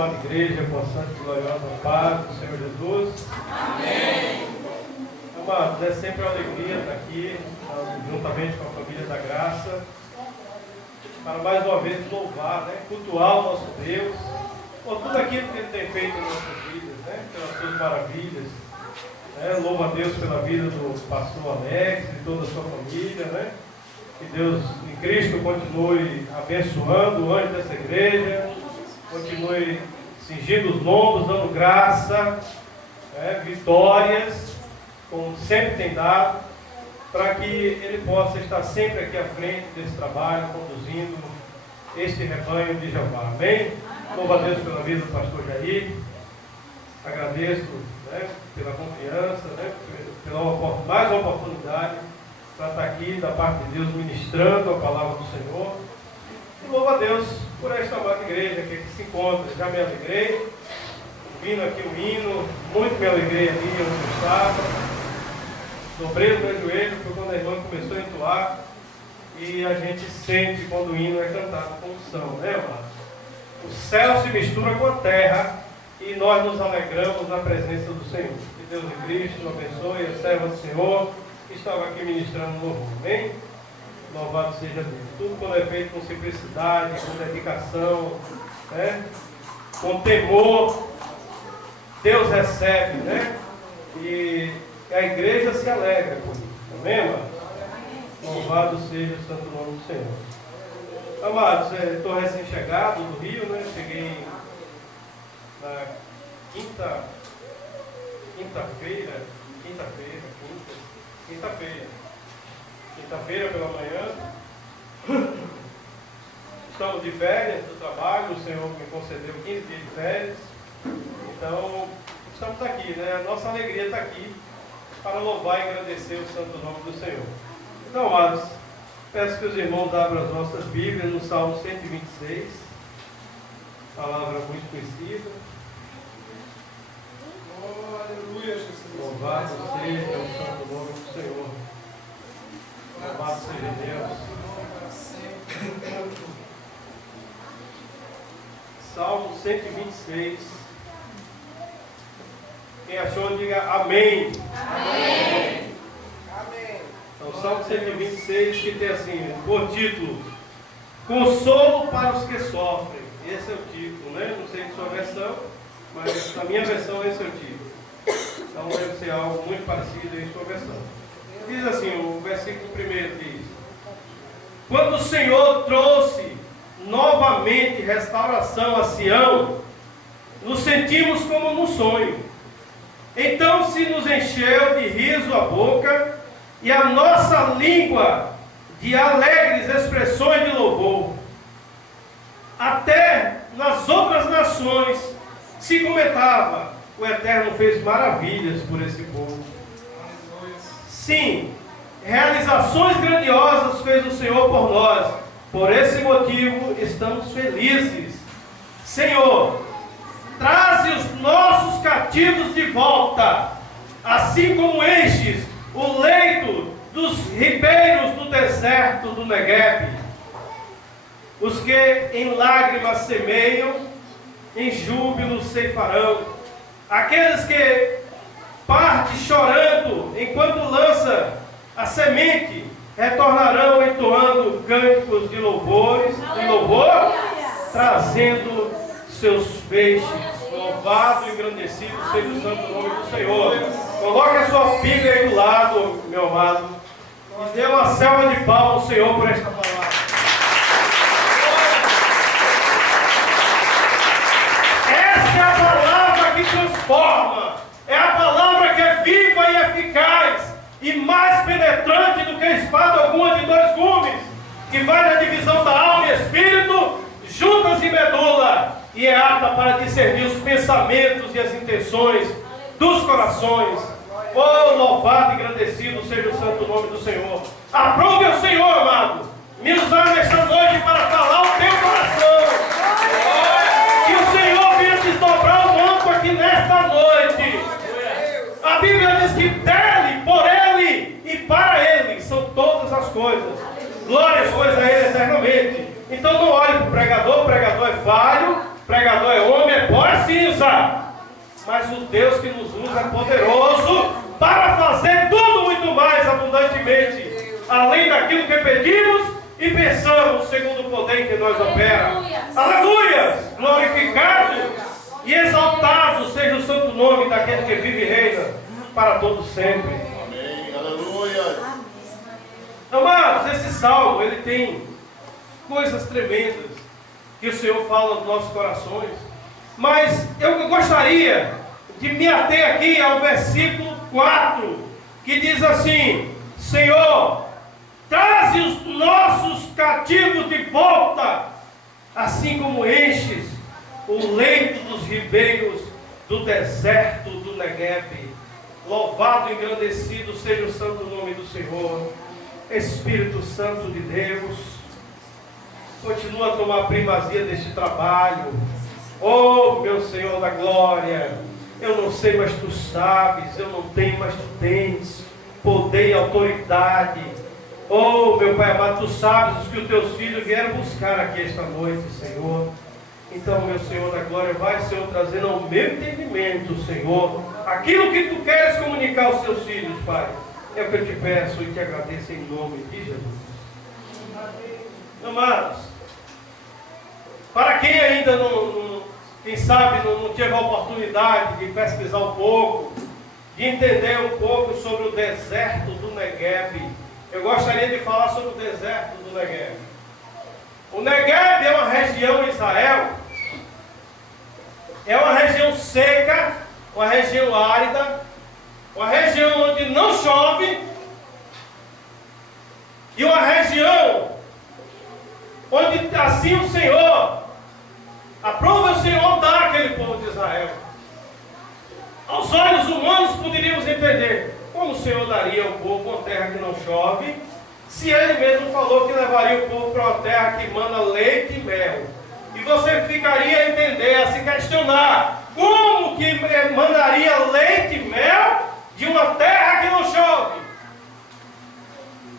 Igreja com a santa e gloriosa paz do Senhor Jesus. Amém. Amados, é sempre uma alegria estar aqui, juntamente com a família da graça, para mais uma vez louvar, cultuar o nosso Deus, por tudo aquilo que Ele tem feito em nossas vidas, pelas suas maravilhas. Louva a Deus pela vida do pastor Alex e toda a sua família, Que Deus em Cristo continue abençoando o anjo dessa igreja, continue cingindo os lombos, dando graça, vitórias, como sempre tem dado, para que Ele possa estar sempre aqui à frente desse trabalho, conduzindo este rebanho de Jeová. Amém? Louvo a Deus pela vida do pastor Jair, agradeço pela confiança, pela mais uma oportunidade para estar aqui da parte de Deus ministrando a palavra do Senhor. E louvo a Deus por esta amada igreja que aqui se encontra. Já me alegrei, ouvindo aqui o hino, muito me alegrei ali onde eu estava. Dobrei o meu joelho, foi quando a irmã começou a entoar. E a gente sente quando o hino é cantado com unção, amado? O céu se mistura com a terra e nós nos alegramos na presença do Senhor. Que Deus em Cristo abençoe a serva do Senhor que estava aqui ministrando o louvor. Amém? Louvado seja Deus. Tudo quando é feito com simplicidade, com dedicação, com temor, Deus recebe, E a igreja se alegra com isso. Amém, amados? Louvado seja o santo nome do Senhor. Amados, estou recém-chegado do Rio, Cheguei na quinta-feira pela manhã. Estamos de férias do trabalho, o Senhor me concedeu 15 dias de férias. Então, estamos aqui, A nossa alegria está aqui para louvar e agradecer o santo nome do Senhor. Então, amados, peço que os irmãos abram as nossas Bíblias no Salmo 126, palavra muito conhecida. Oh, aleluia, Jesus. Louvado seja o santo nome do Senhor. Louvado seja Deus. Salmo 126. Quem achou, diga amém. Amém. Então, Salmo 126, que tem assim, por título: Consolo para os que sofrem. Esse é o título, Não sei de sua versão, mas na minha versão esse é o título. Então deve ser algo muito parecido em sua versão. Diz assim, o versículo 1 diz: Quando o Senhor trouxe novamente restauração a Sião, nos sentimos como num sonho. Então se nos encheu de riso a boca e a nossa língua de alegres expressões de louvor. Até nas outras nações se comentava: o Eterno fez maravilhas por esse povo. Sim, realizações grandiosas fez o Senhor por nós. Por esse motivo estamos felizes. Senhor, traze os nossos cativos de volta, assim como enches o leito dos ribeiros do deserto do Negueb. Os que em lágrimas semeiam, em júbilo ceifarão. Aqueles que partem chorando enquanto lança a semente, retornarão entoando cânticos de louvor, trazendo seus feixes. Louvado e engrandecido seja o santo nome do Senhor. Coloque a sua Bíblia aí do lado, meu amado, e dê uma selva de palmas ao Senhor por esta palavra. Essa é a palavra que transforma, é a palavra que é viva e eficaz e mais penetrante do que espada alguma de dois gumes, que vai na divisão da alma e espírito, juntas e medula, e é apta para discernir os pensamentos e as intenções dos corações. Oh, louvado e agradecido seja o santo nome do Senhor. Aprove ao Senhor, amado, me usar nesta noite para falar o teu coração. Que o Senhor venha desdobrar o manto aqui nesta noite. A Bíblia diz que dele, por ele e para ele são todas as coisas. Glórias, pois, a ele eternamente. Então não olhe para o pregador é falho, pregador é homem, é nos usar, mas o Deus que nos usa é poderoso para fazer tudo muito mais abundantemente, além daquilo que pedimos e pensamos, segundo o poder em que nós opera. Aleluia! Glorificado e exaltado seja o santo nome daquele que vive e reina para todos sempre. Amém. Aleluia. Amados, esse salmo, ele tem coisas tremendas que o Senhor fala nos nossos corações. Mas eu gostaria de me ater aqui ao versículo 4, que diz assim: Senhor, traze os nossos cativos de volta, assim como enches o leito dos ribeiros do deserto do Negueb. Louvado e engrandecido seja o santo nome do Senhor. Espírito Santo de Deus, continua a tomar a primazia deste trabalho. Oh, meu Senhor da glória, eu não sei, mas Tu sabes. Eu não tenho, mas Tu tens poder e autoridade. Oh, meu Pai amado, Tu sabes os que os Teus filhos vieram buscar aqui esta noite, Senhor. Então, meu Senhor da glória, vai, Senhor, trazendo ao meu entendimento, Senhor, aquilo que Tu queres comunicar aos Teus filhos, Pai. É o que eu te peço e te agradeço em nome de Jesus. Amados, para quem ainda quem sabe não teve a oportunidade de pesquisar um pouco, de entender um pouco sobre o deserto do Negueb, eu gostaria de falar sobre o deserto do Negueb. O Negueb é uma região em Israel, é uma região seca, uma região árida, uma região onde não chove, e uma região onde assim o Senhor, aprova o Senhor dar àquele povo de Israel. Aos olhos humanos poderíamos entender como o Senhor daria ao povo uma terra que não chove, se Ele mesmo falou que levaria o povo para uma terra que manda leite e mel. E você ficaria a entender, a se questionar, como que mandaria leite e mel de uma terra que não chove?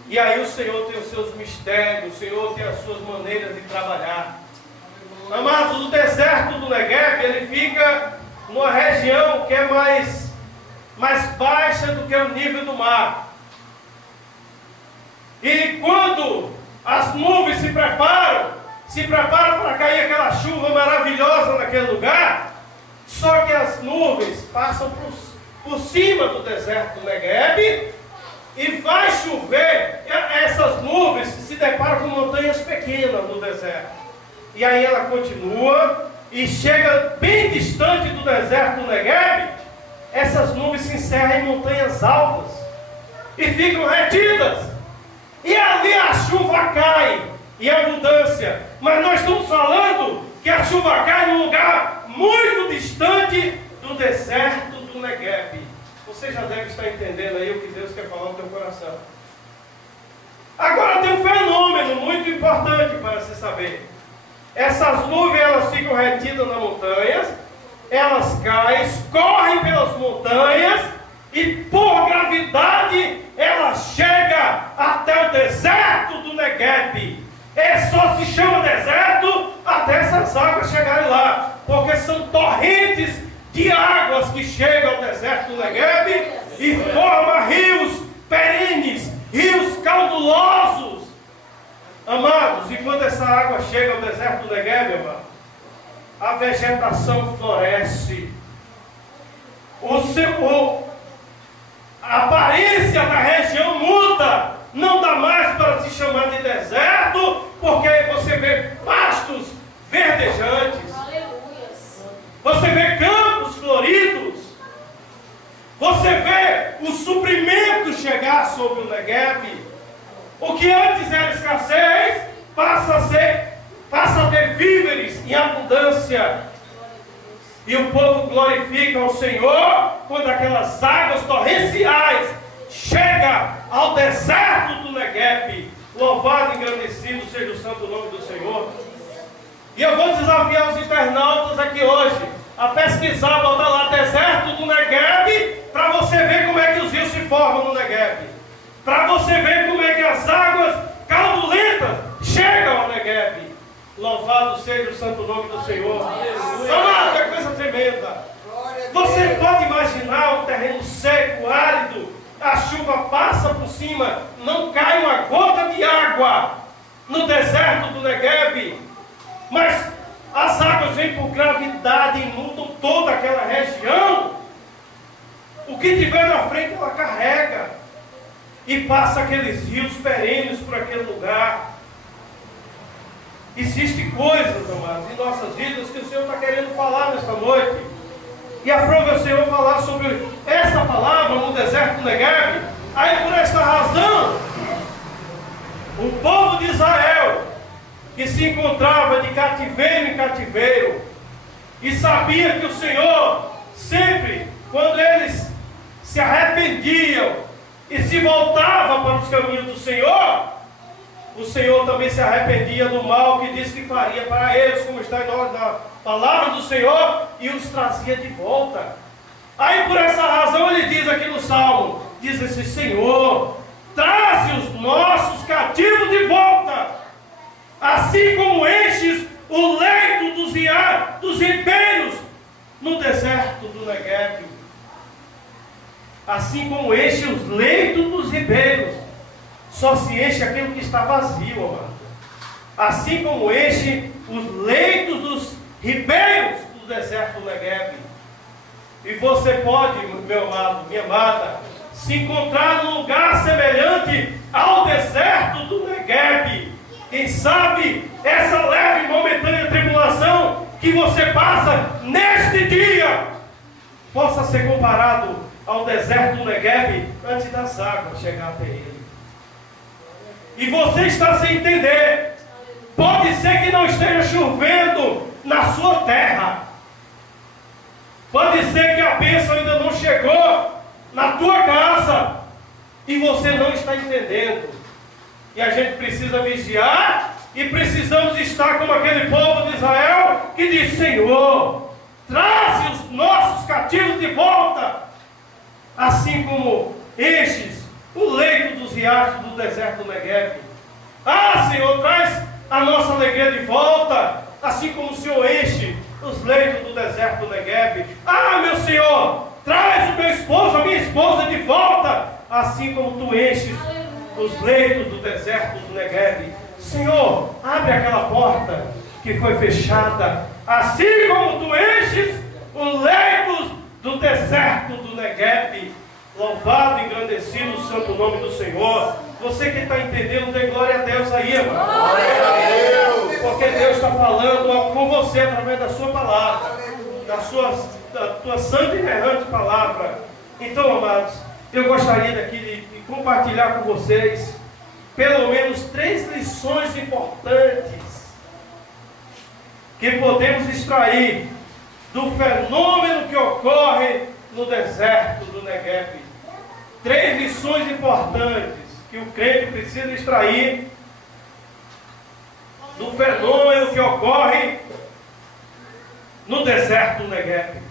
E aí o Senhor tem os seus mistérios, o Senhor tem as suas maneiras de trabalhar. Amados, o deserto do Negueb, ele fica numa região que é mais baixa do que o nível do mar. E quando as nuvens se preparam para cair aquela chuva maravilhosa naquele lugar, só que as nuvens passam por cima do deserto do Negueb e vai chover. Essas nuvens se deparam com montanhas pequenas no deserto. E aí ela continua e chega bem distante do deserto do Negueb. Essas nuvens se encerram em montanhas altas e ficam retidas. E ali a chuva cai em abundância. Mas nós estamos falando que a chuva cai num lugar muito distante do deserto do Negueb. Você já deve estar entendendo aí o que Deus quer falar no teu coração. Agora tem um fenômeno muito importante para se saber. Essas nuvens, elas ficam retidas nas montanhas, elas caem, escorrem pelas montanhas e por gravidade ela chega até o deserto do Negueb. Só se chama deserto até essas águas chegarem lá, porque são torrentes de águas que chegam ao deserto do Negueb e formam rios perenes, rios caudalosos. Amados, e quando essa água chega ao deserto do Negueb, amado, a vegetação floresce. A aparência da região muda. Não dá mais para se chamar de deserto, porque você vê pastos verdejantes. Você vê campos floridos. Você vê o suprimento chegar sobre o Negueb. O que antes era escassez, passa a ter víveres em abundância. E o povo glorifica ao Senhor quando aquelas águas torrenciais chegam ao deserto do Negueb. Louvado e engrandecido seja o santo nome do Senhor. E eu vou desafiar os internautas aqui hoje a pesquisar, botar lá deserto do Negueb, para você ver como é que os rios se formam no Negueb. Para você ver como é que as águas caudulentas chegam ao Negueb. Louvado seja o santo nome do Senhor. Amado, é coisa tremenda. chuva passa por cima, não cai uma gota de água no deserto do Negueb, mas as águas vêm por gravidade e inundam toda aquela região. O que tiver na frente ela carrega e passa aqueles rios perenes por aquele lugar. Existem coisas, amados, em nossas vidas que o Senhor está querendo falar nesta noite. E aprove o Senhor falar sobre essa palavra no deserto do Negueb. Aí por esta razão, o povo de Israel, que se encontrava de cativeiro em cativeiro, e sabia que o Senhor, sempre, quando eles se arrependiam e se voltavam para os caminhos do Senhor, o Senhor também se arrependia do mal que disse que faria para eles, como está na palavra do Senhor, e os trazia de volta. Aí por essa razão ele diz aqui no Salmo, diz assim: Senhor, traze os nossos cativos de volta, assim como enches o leito dos ribeiros no deserto do Negueb. Assim como enche os leitos dos ribeiros, só se enche aquilo que está vazio, amado. Assim como enche os leitos dos ribeiros do deserto do Negueb. E você pode, meu amado, minha amada, se encontrar num lugar semelhante ao deserto do Negueb. Quem sabe essa leve e momentânea tribulação que você passa neste dia possa ser comparado ao deserto do Negueb antes das águas chegar até ele. E você está sem entender. Pode ser que não esteja chovendo na sua terra. Pode ser que a bênção ainda não chegou na tua casa e você não está entendendo. E a gente precisa vigiar e precisamos estar como aquele povo de Israel que diz: Senhor, traze os nossos cativos de volta, assim como enches o leito dos riachos do deserto do Negueb. Ah, Senhor, traz a nossa alegria de volta, assim como o Senhor enche os leitos do deserto do Negueb. Ah, meu Senhor, traz o meu esposo, a minha esposa de volta, assim como tu enches os leitos do deserto do Negueb. Senhor, abre aquela porta que foi fechada, assim como tu enches os leitos do deserto do Negueb. Louvado e engrandecido o santo nome do Senhor. Você que está entendendo, dê glória a Deus aí, irmão. Glória a Deus. Porque Deus está falando com você através da sua palavra, da tua santa e inerrante palavra. Então, amados, eu gostaria daqui de compartilhar com vocês pelo menos 3 lições importantes que podemos extrair do fenômeno que ocorre no deserto do Negueb. 3 lições importantes que o crente precisa extrair do fenômeno que ocorre no deserto do Negueb.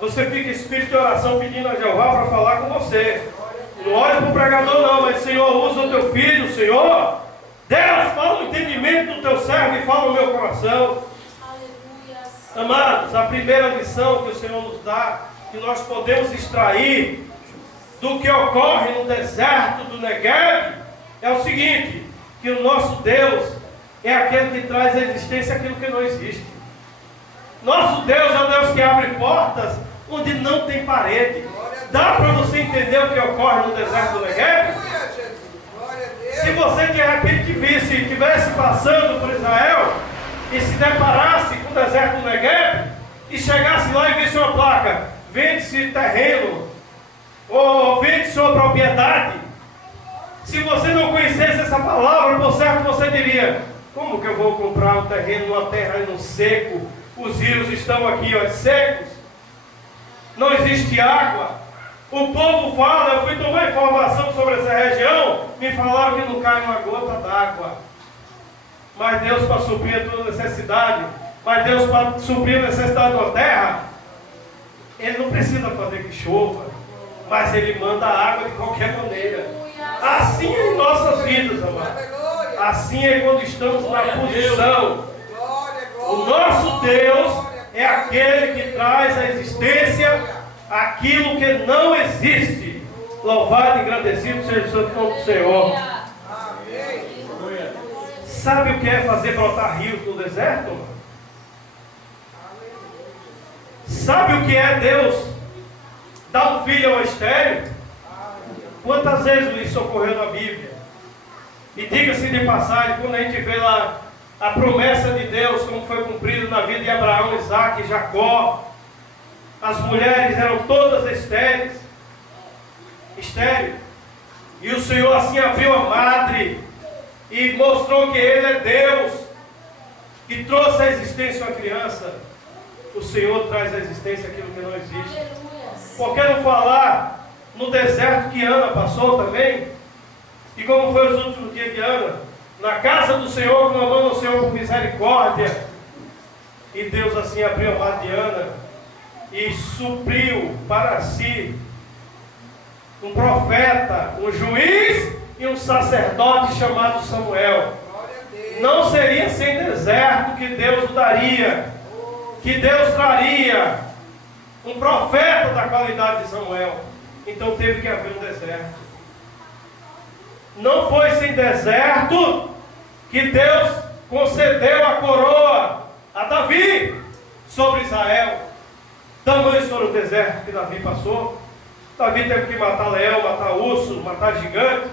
Você fica em espírito de oração pedindo a Jeová para falar com você. Não olhe para o pregador não, mas Senhor, usa o teu filho, Senhor. Deus, fala o entendimento do teu servo e fala o meu coração. Amados, a primeira lição que o Senhor nos dá, que nós podemos extrair do que ocorre no deserto do Negueb, é o seguinte: que o nosso Deus é aquele que traz à existência aquilo que não existe. Nosso Deus é o Deus que abre portas onde não tem parede. Dá para você entender o que ocorre no deserto do Negueb? Se você de repente estivesse passando por Israel e se deparasse com o deserto do Negueb e chegasse lá e visse uma placa: vende-se terreno, ou vende sua propriedade. Se você não conhecesse essa palavra, por certo você diria: como que eu vou comprar um terreno numa terra no seco? Os rios estão aqui, ó, secos. Não existe água. O povo fala, eu fui tomar informação sobre essa região, me falaram que não cai uma gota d'água. Mas Deus, para suprir a tua necessidade, mas Deus, para suprir a necessidade da terra, Ele não precisa fazer que chova, mas Ele manda água de qualquer maneira. Assim é em nossas vidas, amados. Assim é quando estamos na posição. O nosso Deus é aquele que traz à existência aquilo que não existe. Louvado e agradecido seja o santo nome do Senhor. Sabe o que é fazer brotar rios no deserto? Sabe o que é Deus dar um filho ao estéril? Quantas vezes isso ocorreu na Bíblia? E diga-se de passagem, quando a gente vê lá a promessa de Deus, como foi cumprido na vida de Abraão, Isaac e Jacó, as mulheres eram todas estéreis, e o Senhor assim abriu a madre e mostrou que Ele é Deus, e trouxe à existência uma criança. O Senhor traz à existência aquilo que não existe. Por que não falar no deserto que Ana passou também? E como foi os últimos dias de Ana? Na casa do Senhor, clamando ao Senhor por misericórdia. E Deus assim abriu a madre de Ana e supriu para si um profeta, um juiz e um sacerdote chamado Samuel. Não seria sem deserto que Deus o daria, que Deus traria um profeta da qualidade de Samuel. Então teve que haver um deserto. Não foi sem deserto que Deus concedeu a coroa a Davi sobre Israel. Tamanho sobre o deserto que Davi passou. Davi teve que matar leão, matar urso, matar gigante.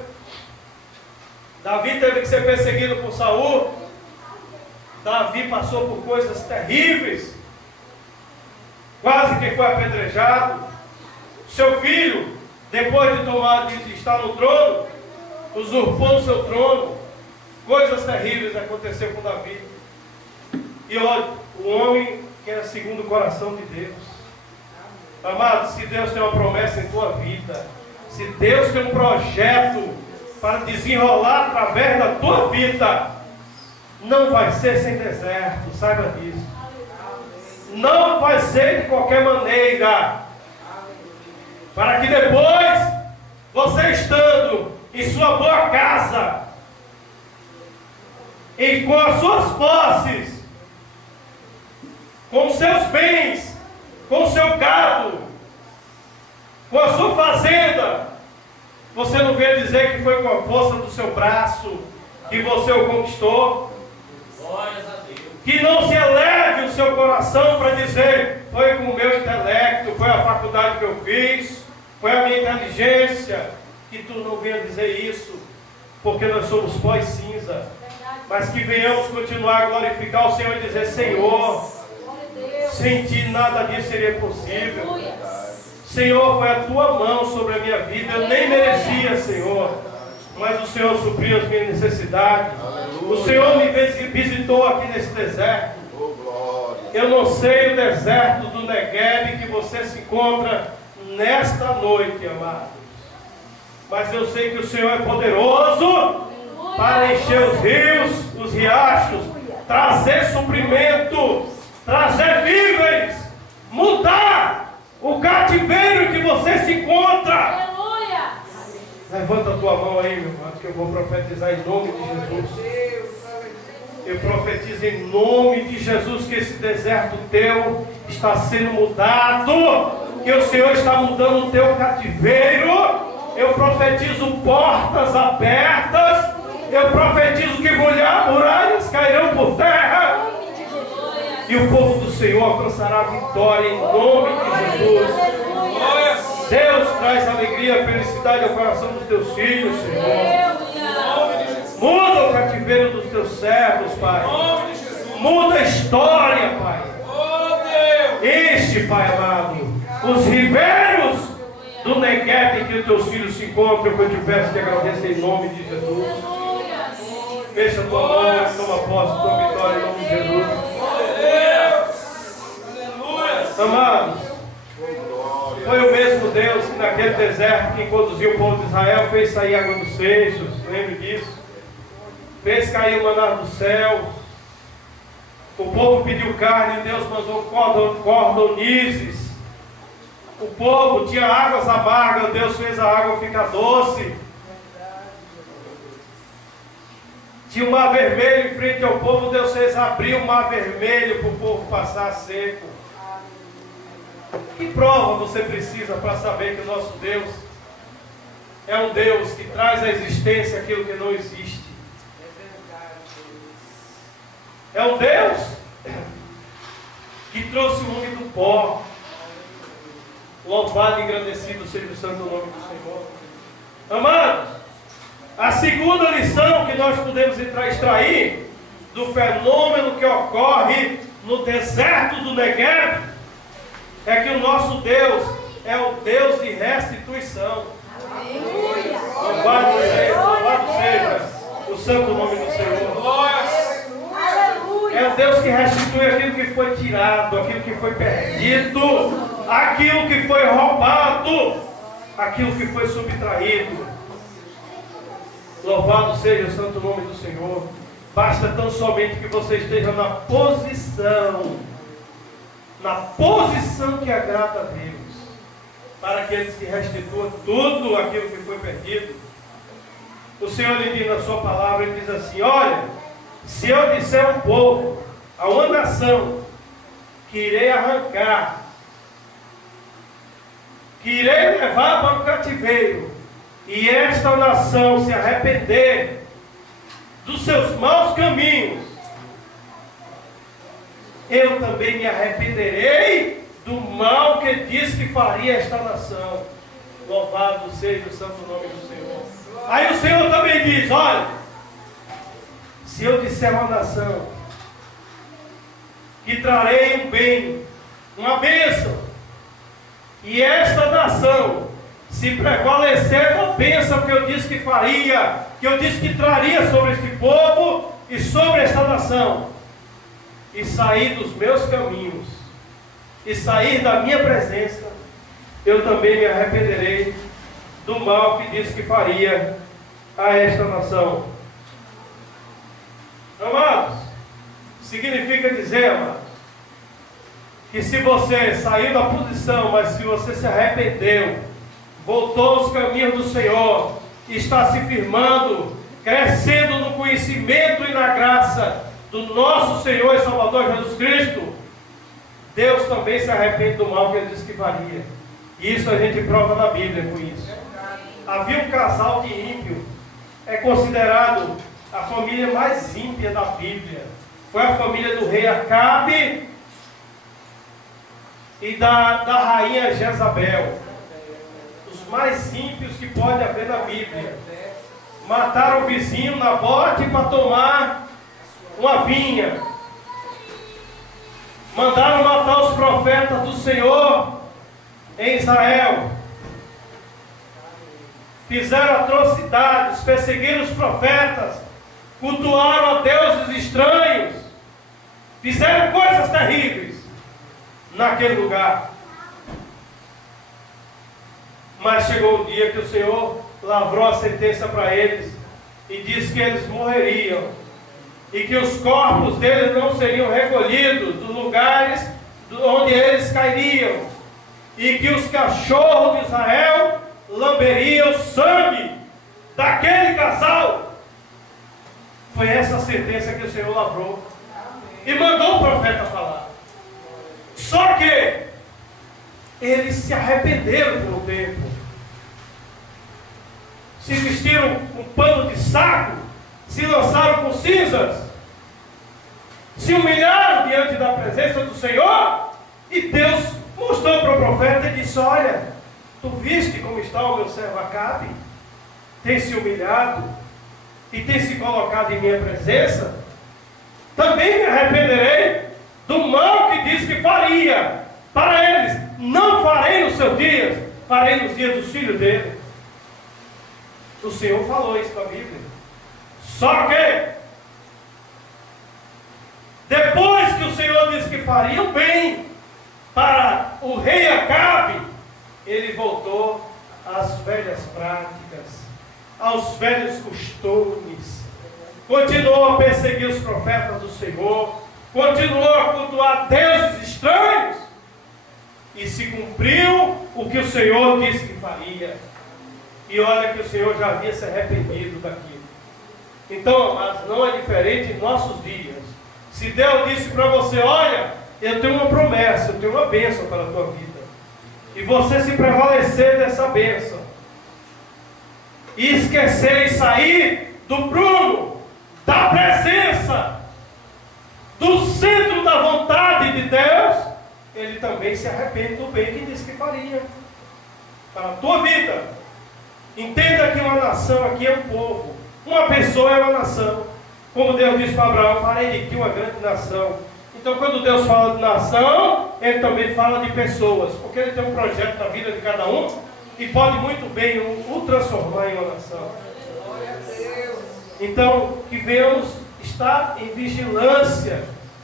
Davi teve que ser perseguido por Saul. Davi passou por coisas terríveis. Quase que foi apedrejado. Seu filho, depois de estar no trono, usurpou o seu trono. Coisas terríveis aconteceram com Davi. E olha, o homem que era segundo o coração de Deus. Amado, se Deus tem uma promessa em tua vida, se Deus tem um projeto para desenrolar através da tua vida, não vai ser sem deserto, saiba disso. Não vai ser de qualquer maneira. Para que depois, você estando em sua boa casa, e com as suas posses, com os seus bens, com o seu gado, com a sua fazenda, você não venha dizer que foi com a força do seu braço que você o conquistou. Glórias a Deus. Que não se eleve o seu coração para dizer, foi com o meu intelecto, foi a faculdade que eu fiz, foi a minha inteligência. Que tu não venha dizer isso, porque nós somos pó e cinza. Mas que venhamos continuar a glorificar o Senhor e dizer, Senhor, sem ti nada disso seria possível. Senhor, foi a tua mão sobre a minha vida. Eu nem merecia, Senhor, mas o Senhor supriu as minhas necessidades. O Senhor me visitou aqui nesse deserto. Eu não sei o deserto do Negueb que você se encontra nesta noite, amados, mas eu sei que o Senhor é poderoso para encher os rios, os riachos, trazer suprimento, trazer víveres, mudar o cativeiro que você se encontra. Aleluia! Levanta a tua mão aí, meu irmão, que eu vou profetizar em nome de Jesus. Eu profetizo em nome de Jesus que esse deserto teu está sendo mudado, que o Senhor está mudando o teu cativeiro. Eu profetizo portas abertas. Eu profetizo que muralhas cairão por terra. E o povo do Senhor alcançará a vitória em nome de Jesus. Deus traz alegria e felicidade ao coração dos teus filhos, Senhor. Muda o cativeiro dos teus servos, Pai. Muda a história, Pai. Este, Pai amado, os ribeiros do Negueb em que os teus filhos se encontram, eu te peço que agradeça em nome de Jesus. Fecha a tua mão e toma posse da tua vitória em nome de Jesus. Amados, foi o mesmo Deus que naquele deserto que conduziu o povo de Israel fez sair água dos seixos, lembre disso. Fez cair o maná do céu. O povo pediu carne e Deus mandou cordonizes. O povo tinha águas amargas, Deus fez a água ficar doce. Tinha o mar vermelho em frente ao povo, Deus fez abrir o mar vermelho para o povo passar seco. Que prova você precisa para saber que o nosso Deus é um Deus que traz à existência aquilo que não existe. É um Deus que trouxe o homem do pó. Louvado e engrandecido seja o santo nome do Senhor. Amados, a segunda lição que nós podemos extrair do fenômeno que ocorre no deserto do Negueb é que o nosso Deus é o Deus de restituição. Louvado seja o santo nome do Senhor. É o Deus que restitui aquilo que foi tirado, aquilo que foi perdido, aquilo que foi roubado, aquilo que foi subtraído. Louvado seja o santo nome do Senhor. Basta tão somente que você esteja na posição que agrada a Deus, para que Ele se restitua tudo aquilo que foi perdido. O Senhor lhe diz na sua palavra, Ele diz assim: olha, se eu disser a um povo, a uma nação, que irei arrancar, que irei levar para o cativeiro, e esta nação se arrepender dos seus maus caminhos, eu também me arrependerei do mal que diz que faria esta nação. Louvado seja o santo nome do Senhor. Aí o Senhor também diz: olha, se eu disser a uma nação que trarei um bem, uma bênção, e esta nação se prevalecer da bênção que eu disse que faria, que eu disse que traria sobre este povo e sobre esta nação, e sair dos meus caminhos, e sair da minha presença, eu também me arrependerei do mal que disse que faria a esta nação. Amados, significa dizer, amados, que se você saiu da posição, mas se você se arrependeu, voltou aos caminhos do Senhor, está se firmando, crescendo no conhecimento e na graça do nosso Senhor e Salvador Jesus Cristo, Deus também se arrepende do mal que Ele disse que faria. E isso a gente prova na Bíblia com isso. Havia um casal de ímpio, é considerado a família mais ímpia da Bíblia. Foi a família do rei Acabe e da rainha Jezabel. Os mais ímpios que pode haver na Bíblia. Mataram o vizinho Nabote para tomar uma vinha. Mandaram matar os profetas do Senhor em Israel. Fizeram atrocidades, perseguiram os profetas, cultuaram a deuses estranhos, fizeram coisas terríveis naquele lugar. Mas chegou o dia que o Senhor lavrou a sentença para eles e disse que eles morreriam e que os corpos deles não seriam recolhidos dos lugares onde eles cairiam, e que os cachorros de Israel lamberiam o sangue daquele casal. Foi essa a sentença que o Senhor lavrou e mandou o profeta falar. Só que eles se arrependeram por um tempo, se vestiram com pano de saco, se lançaram com cinzas, se humilharam diante da presença do Senhor, e Deus mostrou para o profeta e disse: olha, tu viste como está o meu servo Acabe? Tem se humilhado e tem se colocado em minha presença? Também me arrependerei do mal que disse que faria para eles. Não farei nos seus dias, farei nos dias dos filhos dele. O Senhor falou isso na Bíblia. Só que depois que o Senhor disse que faria o bem para o rei Acabe, ele voltou às velhas práticas, aos velhos costumes, continuou a perseguir os profetas do Senhor, continuou a cultuar deuses estranhos, e se cumpriu o que o Senhor disse que faria. E olha que o Senhor já havia se arrependido daquilo. Então, amados, não é diferente em nossos dias. Se Deus disse para você: olha, eu tenho uma promessa, eu tenho uma bênção para a tua vida, e você se prevalecer dessa bênção, e esquecer e sair do prumo, da presença, do centro da vontade de Deus, ele também se arrepende do bem que disse que faria para a tua vida. Entenda que uma nação aqui é um povo, uma pessoa é uma nação. Como Deus disse para Abraão, farei de ti uma grande nação. Então, quando Deus fala de nação, Ele também fala de pessoas, porque Ele tem um projeto na vida de cada um e pode muito bem o transformar em uma nação. Então, que venhamos estar em vigilância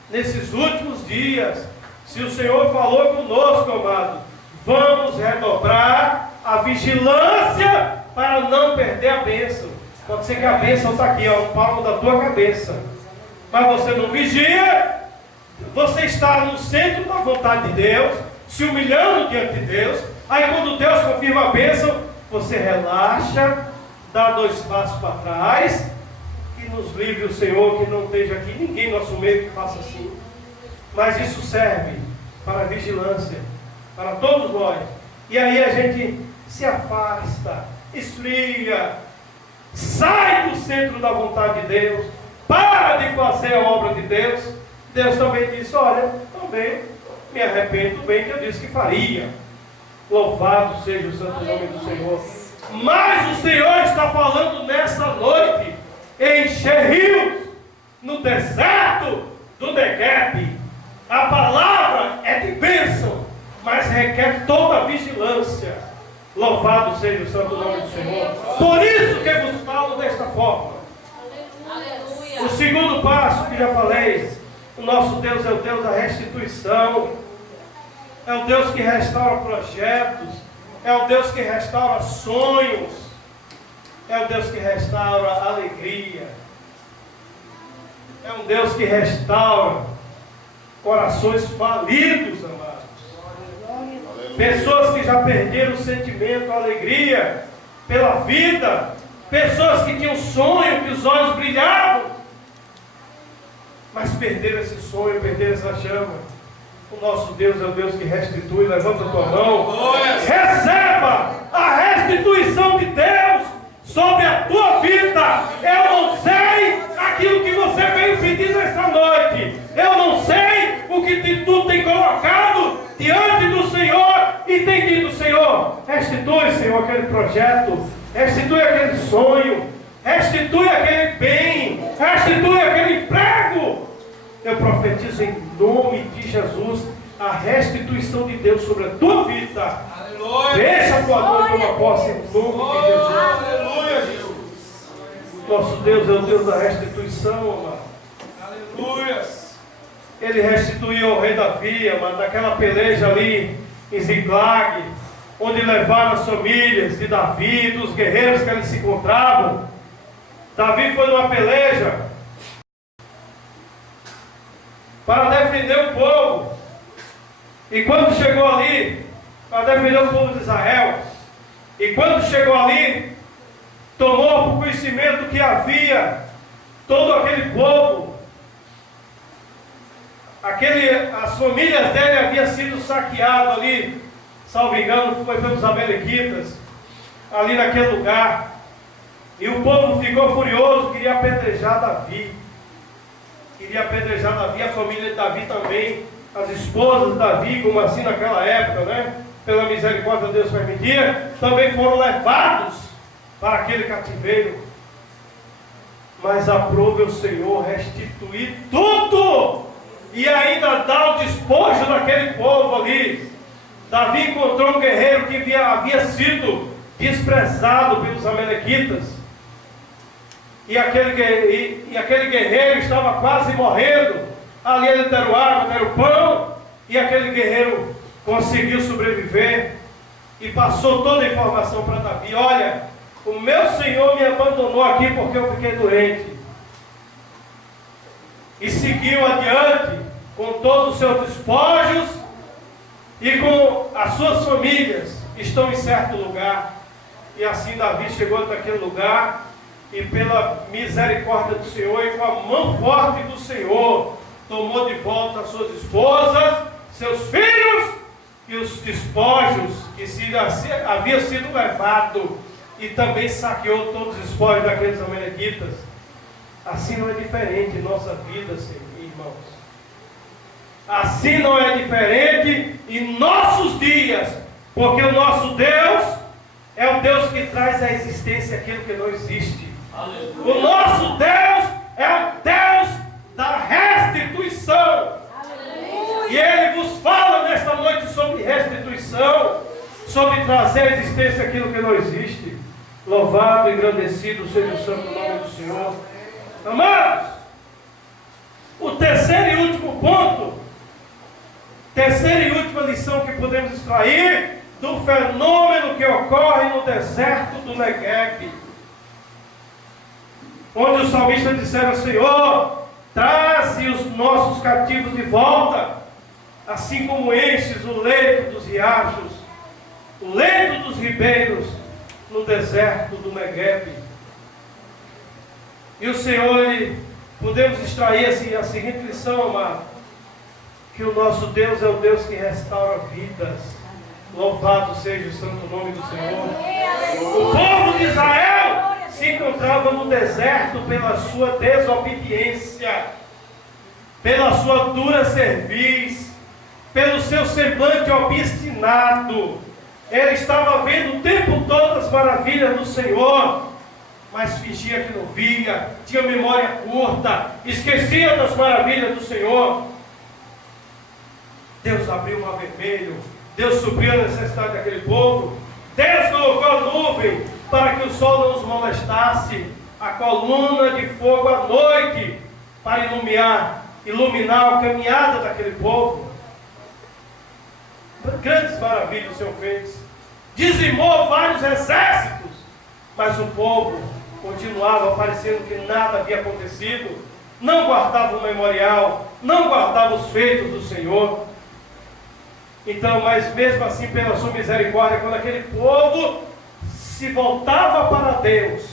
nesses últimos dias. Se o Senhor falou conosco, amado, vamos redobrar a vigilância para não perder a bênção. Pode ser que a bênção está aqui, ó, no palmo da tua cabeça, mas você não vigia. Você está no centro da vontade de Deus, se humilhando diante de Deus. Aí quando Deus confirma a bênção, você relaxa, dá 2 passos para trás. Que nos livre o Senhor, que não esteja aqui ninguém no nosso meio que faça assim. Mas isso serve para vigilância, para todos nós. E aí a gente se afasta, esfria, sai do centro da vontade de Deus, para de fazer a obra de Deus. Deus também disse, olha, também me arrependo do bem que eu disse que faria. Louvado seja o santo nome do Senhor. Mas o Senhor está falando nessa noite, em Sherrill, no deserto do Negueb. A palavra é de bênção, mas requer toda a vigilância. Louvado seja o santo nome do Senhor. Por isso que vos falo desta forma. Aleluia. O segundo passo que já falei, o nosso Deus é o Deus da restituição, é o Deus que restaura projetos, é o Deus que restaura sonhos, é o Deus que restaura alegria, é um Deus que restaura corações falidos, amados. Pessoas que já perderam o sentimento, a alegria pela vida, pessoas que tinham sonho, que os olhos brilhavam, mas perderam esse sonho, perderam essa chama. O nosso Deus é o Deus que restitui. Levanta a tua mão, receba a restituição de Deus sobre a tua vida. Eu não sei aquilo que você veio pedir nesta noite, eu não sei o que tu tem colocado diante do Senhor e tem dito, Senhor, restitui, Senhor, aquele projeto, restitui aquele sonho, restitui aquele bem, restitui aquele emprego. Eu profetizo em nome de Jesus a restituição de Deus sobre a tua vida. Aleluia. Deixa a tua mão tomar posse em nome de Jesus. Aleluia, Jesus. Nosso Deus é o Deus da restituição, amado. Aleluia. Ele restituiu ao rei Davi, amado, naquela peleja ali em Ziklag, onde levaram as famílias de Davi, dos guerreiros que ali se encontravam. Davi foi numa peleja para defender o povo. E quando chegou ali, para defender o povo de Israel, e quando chegou ali, tomou por conhecimento que havia todo aquele povo, as famílias dele haviam sido saqueadas ali, salvo engano, foi pelos amalequitas, ali naquele lugar. E o povo ficou furioso, queria apedrejar Davi. Queria apedrejar Davi, a família de Davi também, as esposas de Davi, como assim naquela época, né? Pela misericórdia de Deus permitia, também foram levados para aquele cativeiro. Mas aprove o Senhor restituir tudo e ainda dar o despojo daquele povo ali. Davi encontrou um guerreiro que havia sido desprezado pelos amalequitas. E aquele guerreiro estava quase morrendo. Ali ele deram água, deram pão, e aquele guerreiro conseguiu sobreviver e passou toda a informação para Davi. Olha, o meu Senhor me abandonou aqui porque eu fiquei doente. E seguiu adiante com todos os seus despojos e com as suas famílias. Estão em certo lugar. E assim Davi chegou naquele lugar, e pela misericórdia do Senhor e com a mão forte do Senhor, tomou de volta as suas esposas, seus filhos e os despojos que havia sido levado. e também saqueou todos os espólios daqueles amalequitas. Assim não é diferente em nossa vida, Senhor, irmãos. Assim não é diferente em nossos dias, porque o nosso Deus é o Deus que traz à existência aquilo que não existe. Aleluia. O nosso Deus é o Deus da restituição. E Ele vos fala nesta noite sobre restituição, sobre trazer à existência aquilo que não existe. Louvado e engrandecido seja o santo nome do Senhor. Amados, o terceiro e último ponto, terceira e última lição que podemos extrair do fenômeno que ocorre no deserto do Negueb, onde os salmistas disseram: Senhor, traze os nossos cativos de volta, assim como enches o leito dos riachos, o leito dos ribeiros no deserto do Negueb. E o Senhor, podemos extrair a seguinte lição, amado: que o nosso Deus é o Deus que restaura vidas. Louvado seja o santo nome do Senhor. O povo de Israel se encontrava no deserto pela sua desobediência, pela sua dura cerviz, pelo seu semblante obstinado. Ele estava vendo o tempo todo as maravilhas do Senhor, mas fingia que não via, tinha memória curta, esquecia das maravilhas do Senhor. Deus abriu o mar vermelho, Deus supriu a necessidade daquele povo, Deus colocou a nuvem para que o sol não os molestasse, a coluna de fogo à noite para iluminar a caminhada daquele povo. Grandes maravilhas o Senhor fez, dizimou vários exércitos, mas o povo continuava parecendo que nada havia acontecido, não guardava o memorial, não guardava os feitos do Senhor. Então, mas mesmo assim, pela sua misericórdia, quando aquele povo se voltava para Deus,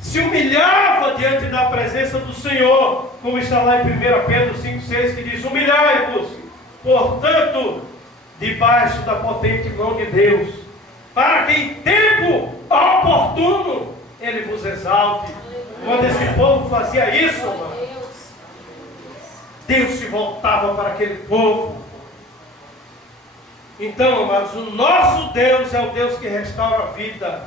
se humilhava diante da presença do Senhor, como está lá em 1 Pedro 5,6, que diz: humilhai-vos, portanto, debaixo da potente mão de Deus, para que em tempo oportuno Ele vos exalte. Quando esse povo fazia isso, Deus se voltava para aquele povo. Então, amados, o nosso Deus é o Deus que restaura a vida.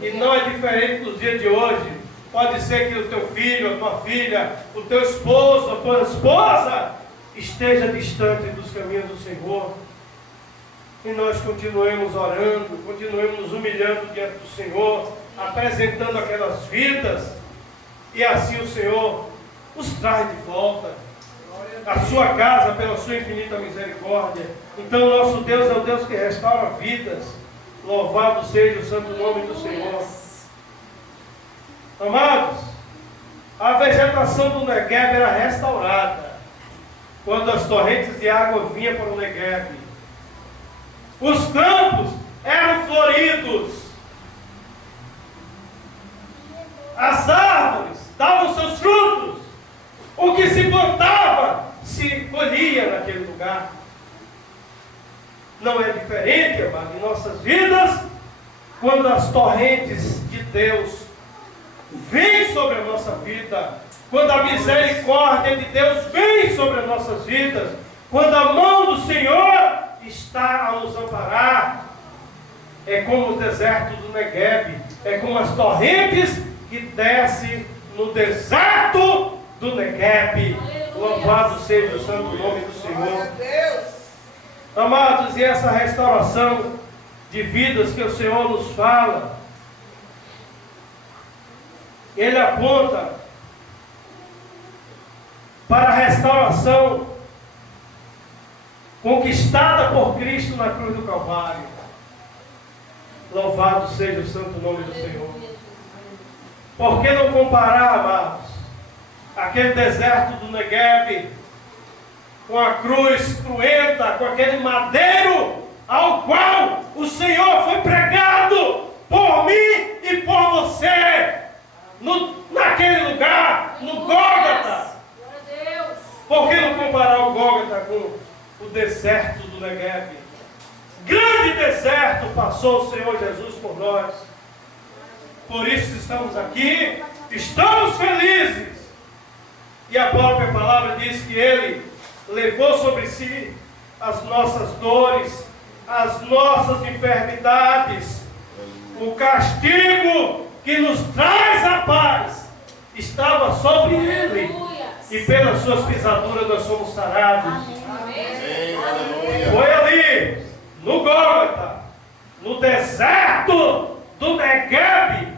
E não é diferente dos dias de hoje. Pode ser que o teu filho, a tua filha, o teu esposo, a tua esposa esteja distante dos caminhos do Senhor. E nós continuemos orando, continuemos nos humilhando diante do Senhor, apresentando aquelas vidas, e assim o Senhor os traz de volta a sua casa pela sua infinita misericórdia. Então o nosso Deus é o Deus que restaura vidas. Louvado seja o santo nome do Senhor. Amados, a vegetação do Negueb era restaurada quando as torrentes de água vinham para o Negueb. Os campos eram floridos, as árvores davam seus frutos, o que se plantava se colhia naquele lugar. Não é diferente, amado, em nossas vidas, quando as torrentes de Deus vêm sobre a nossa vida, quando a misericórdia de Deus vem sobre as nossas vidas, quando a mão do Senhor está a nos amparar. É como o deserto do Negueb, é como as torrentes que descem no deserto do Negueb. Louvado seja o santo nome do Senhor. Amados, e essa restauração de vidas que o Senhor nos fala, Ele aponta para a restauração conquistada por Cristo na cruz do Calvário. Louvado seja o santo nome do Senhor. Por que não comparar, amados, aquele deserto do Negueb com a cruz cruenta, com aquele madeiro ao qual o Senhor foi pregado por mim e por você, naquele lugar, no Gólgota? Por que não comparar o Gólgota com o deserto do Negueb? Grande grande deserto passou o Senhor Jesus por nós. Por isso estamos aqui, estamos felizes. E a própria palavra diz que Ele levou sobre si as nossas dores, as nossas enfermidades. O castigo que nos traz a paz estava sobre Ele. E pelas suas pisaduras nós somos sarados. Foi ali, no Gólgota, no deserto do Negueb,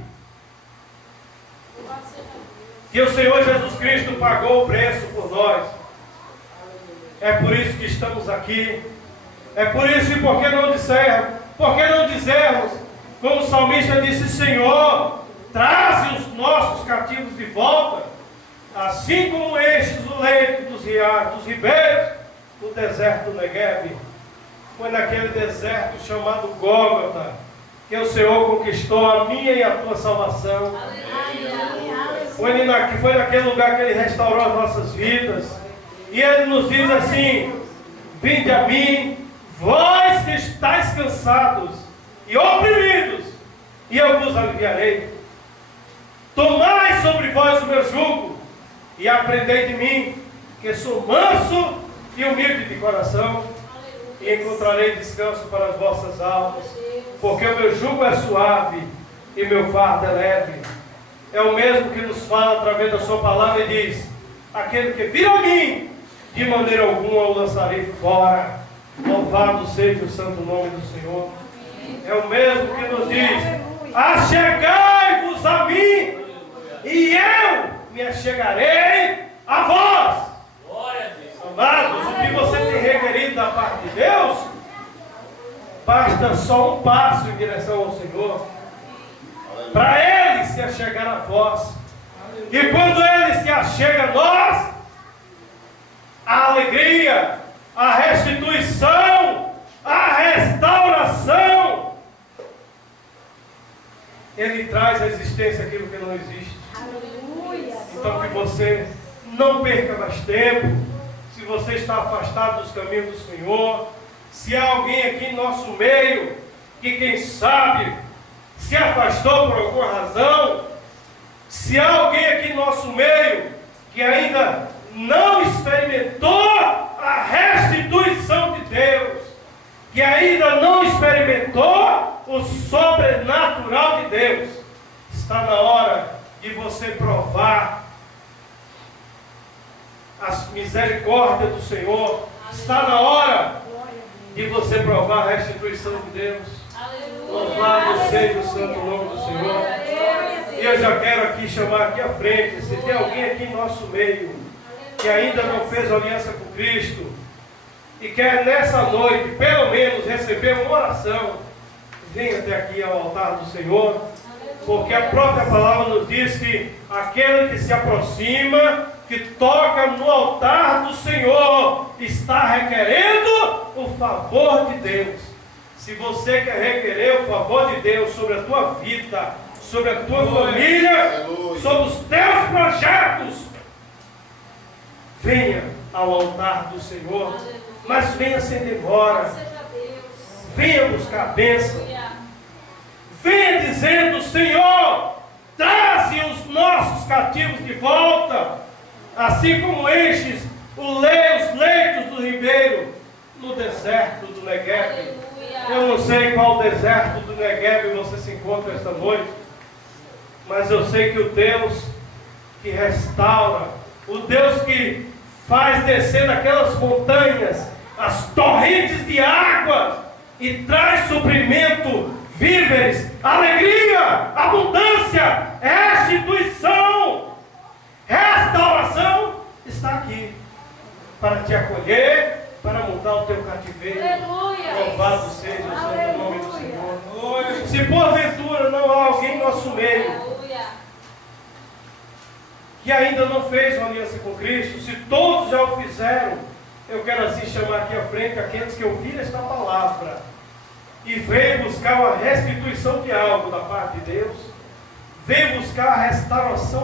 que o Senhor Jesus Cristo pagou o preço por nós. É por isso que estamos aqui. É por isso e por que não dizermos, como o salmista disse: Senhor, traze os nossos cativos de volta, assim como enches o leito dos riachos, dos ribeiros, no deserto do Negueb. Foi naquele deserto chamado Gólgota que o Senhor conquistou a minha e a tua salvação. Foi naquele lugar que Ele restaurou as nossas vidas. E Ele nos diz assim: vinde a mim, vós que estáis cansados e oprimidos, e eu vos aliviarei. Tomai sobre vós o meu jugo, e aprendei de mim, que sou manso e humilde de coração, e encontrarei descanso para as vossas almas, porque o meu jugo é suave e meu fardo é leve. É o mesmo que nos fala através da sua palavra e diz: aquele que vir a mim, de maneira alguma o lançarei fora. Louvado seja o santo nome do Senhor. É o mesmo que nos diz: achegai-vos a mim, e eu me achegarei a vós. Amados, o que você tem requerido da parte de Deus, basta só um passo em direção ao Senhor, para Ele se achegar a vós. E quando Ele se achega a nós, a alegria, a restituição, a restauração, Ele traz à existência aquilo que não existe. Então que você não perca mais tempo. Se você está afastado dos caminhos do Senhor, se há alguém aqui em nosso meio que, quem sabe, se afastou por alguma razão, se há alguém aqui em nosso meio que ainda não experimentou a restituição de Deus, que ainda não experimentou o sobrenatural de Deus, está na hora de você provar as misericórdias do Senhor. Está na hora de você provar a restituição de Deus. Louvado seja o santo nome do Senhor. E eu já quero aqui chamar aqui à frente, se tem alguém aqui em nosso meio que ainda não fez aliança com Cristo e quer nessa noite pelo menos receber uma oração, venha até aqui ao altar do Senhor, porque a própria palavra nos diz que aquele que se aproxima, que toca no altar do Senhor, está requerendo o favor de Deus. Se você quer requerer o favor de Deus sobre a tua vida, sobre a tua família, sobre os teus projetos, venha ao altar do Senhor, mas venha sem demora, venha buscar a bênção, venha dizendo: Senhor, traze os nossos cativos de volta, assim como enches os leitos do ribeiro no deserto do Negueb. Eu não sei qual deserto do Negueb você se encontra esta noite, mas eu sei que o Deus que restaura, o Deus que faz descer daquelas montanhas as torrentes de água e traz suprimento, víveres, alegria, abundância, restituição, restauração, está aqui para te acolher, para mudar o teu cativeiro. Louvado seja o santo nome do Senhor. Se porventura não há alguém em nosso meio que ainda não fez uma aliança com Cristo, se todos já o fizeram, eu quero assim chamar aqui à frente aqueles que ouviram esta palavra e veio buscar a restituição de algo da parte de Deus, veio buscar a restauração